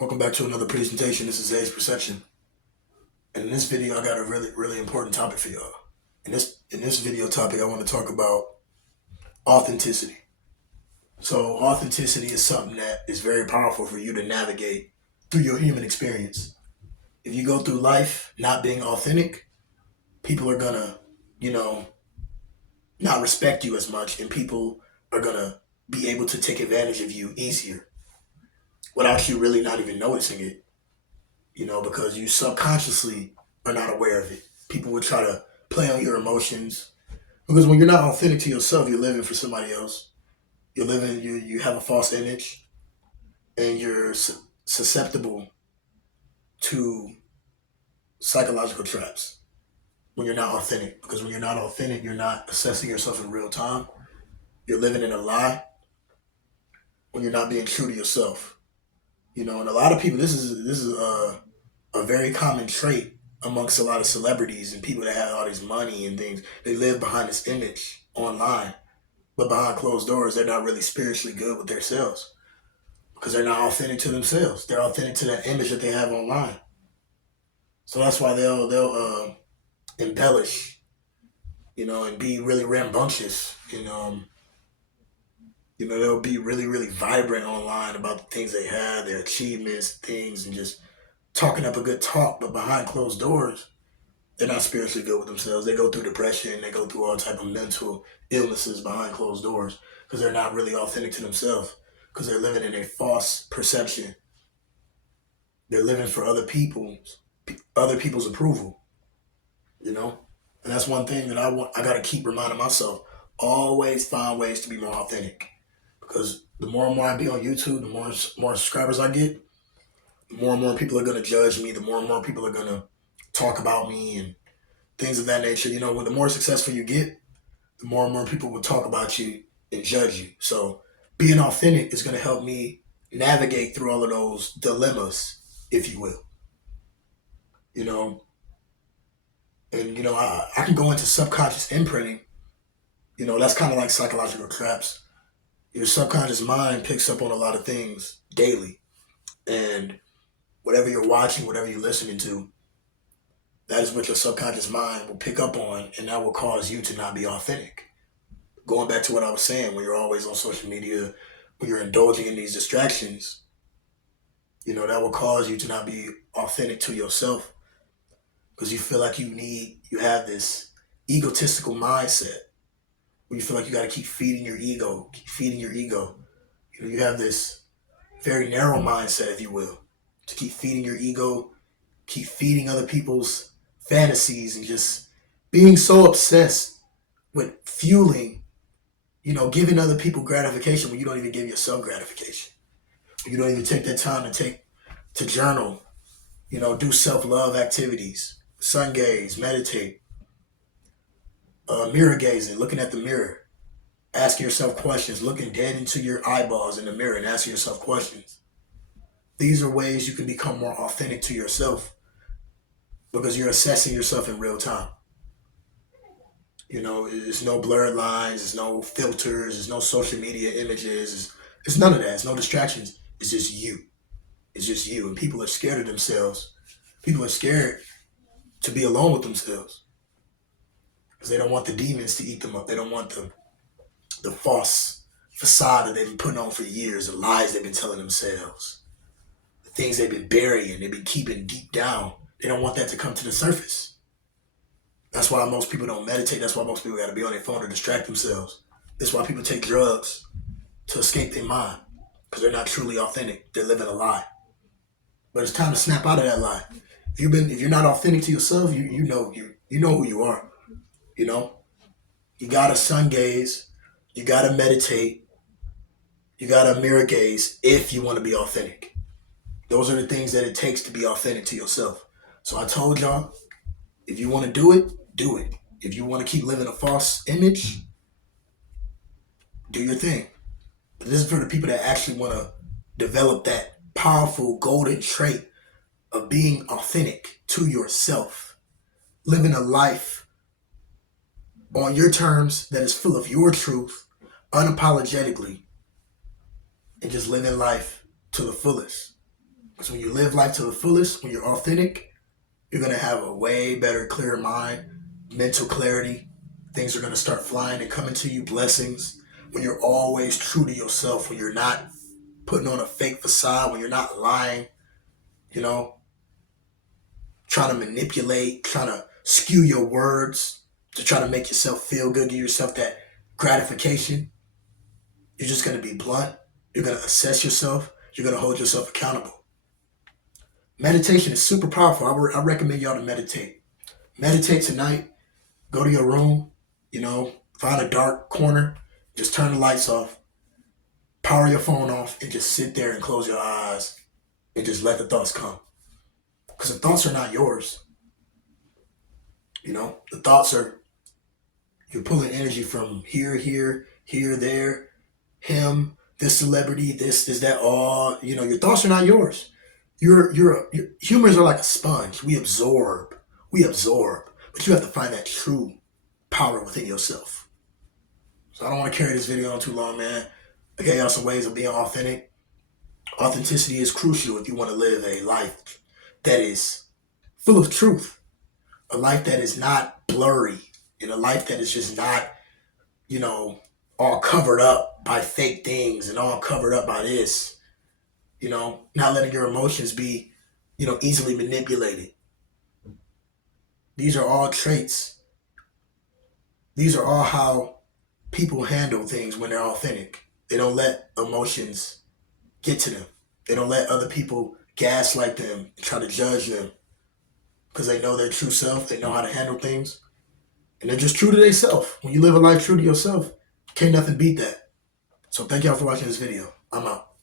Welcome back to another presentation. This is Age Perception. And in this video, I got a really important topic for y'all. In this video topic, I want to talk about authenticity. So authenticity is something that is very powerful for you to navigate through your human experience. If you go through life not being authentic, people are gonna, you know, not respect you as much, and people are gonna be able to take advantage of you easier without you really not even noticing it. Because you subconsciously are not aware of it. People will try to play on your emotions because when you're not authentic to yourself, you're living for somebody else. You have a false image, and you're susceptible to psychological traps when you're not authentic. Because when you're not authentic, you're not assessing yourself in real time. You're living in a lie when you're not being true to yourself. And a lot of people, this is a very common trait amongst a lot of celebrities and people that have all this money and things. They live behind this image online, but behind closed doors, they're not really spiritually good with themselves because they're not authentic to themselves. They're authentic to that image that they have online. So that's why they'll embellish, and be really rambunctious. They'll be really vibrant online about the things they have, their achievements, things, and just talking up a good talk. But behind closed doors, they're not spiritually good with themselves. They go through depression. They go through all type of mental illnesses behind closed doors because they're not really authentic to themselves. Because they're living in a false perception. They're living for other people's approval. And that's one thing that I got to keep reminding myself. Always find ways to be more authentic. Because the more and more I be on YouTube, the more subscribers I get, the more and more people are gonna judge me. The more and more people are gonna talk about me and things of that nature. When the more successful you get, the more and more people will talk about you and judge you. So being authentic is going to help me navigate through all of those dilemmas, if you will. You know, I can go into subconscious imprinting. That's kind of like psychological traps. Your subconscious mind picks up on a lot of things daily, and whatever you're watching, whatever you're listening to, that is what your subconscious mind will pick up on, and that will cause you to not be authentic. Going back to what I was saying, when you're always on social media, when you're indulging in these distractions, that will cause you to not be authentic to yourself because you feel like you have this egotistical mindset where you feel like you got to keep feeding your ego, keep feeding your ego. You have this very narrow mindset, if you will, to keep feeding your ego, keep feeding other people's fantasies, and just being so obsessed with fueling, giving other people gratification when you don't even give yourself gratification. You don't even take that time to journal, do self-love activities, sun gaze, meditate, mirror gazing, looking at the mirror, asking yourself questions, looking dead into your eyeballs in the mirror and asking yourself questions. These are ways you can become more authentic to yourself because you're assessing yourself in real time. There's no blurred lines, there's no filters, there's no social media images, it's none of that. It's no distractions. It's just you. It's just you. And people are scared of themselves. People are scared to be alone with themselves because they don't want the demons to eat them up. They don't want the false facade that they've been putting on for years, the lies they've been telling themselves, the things they've been burying, they've been keeping deep down. They don't want that to come to the surface. That's why most people don't meditate. That's why most people got to be on their phone to distract themselves. That's why people take drugs to escape their mind because they're not truly authentic. They're living a lie. But it's time to snap out of that lie. If you're not authentic to yourself, you know who you are. You gotta sun gaze, you gotta meditate, you gotta mirror gaze if you want to be authentic. Those are the things that it takes to be authentic to yourself. So I told y'all, if you want to do it, do it. If you want to keep living a false image, do your thing. But this is for the people that actually want to develop that powerful golden trait of being authentic to yourself, living a life on your terms that is full of your truth, unapologetically, and just living life to the fullest. Because when you live life to the fullest, when you're authentic, you're going to have a way better, clearer mind, mental clarity. Things are going to start flying and coming to you, blessings. When you're always true to yourself, when you're not putting on a fake facade, when you're not lying, you know, trying to manipulate, trying to skew your words to try to make yourself feel good, give yourself that gratification. You're just going to be blunt. You're going to assess yourself. You're going to hold yourself accountable. Meditation is super powerful. I recommend y'all to meditate. Meditate tonight. Go to your room, find a dark corner. Just turn the lights off. Power your phone off and just sit there and close your eyes and just let the thoughts come. Because the thoughts are not yours. The thoughts are, you're pulling energy from here, there, him, this celebrity, this, that, all. Your thoughts are not yours. Your humors are like a sponge. We absorb, but you have to find that true power within yourself. So I don't want to carry this video on too long, man. I gave y'all some ways of being authentic. Authenticity is crucial if you want to live a life that is full of truth, a life that is not blurry, and a life that is just not, all covered up by fake things and all covered up by this, not letting your emotions be, easily manipulated. These are all traits. These are all how people handle things when they're authentic. They don't let emotions get to them. They don't let other people gaslight them and try to judge them because they know their true self. They know how to handle things. And they're just true to themselves. When you live a life true to yourself, can't nothing beat that. So thank y'all for watching this video. I'm out.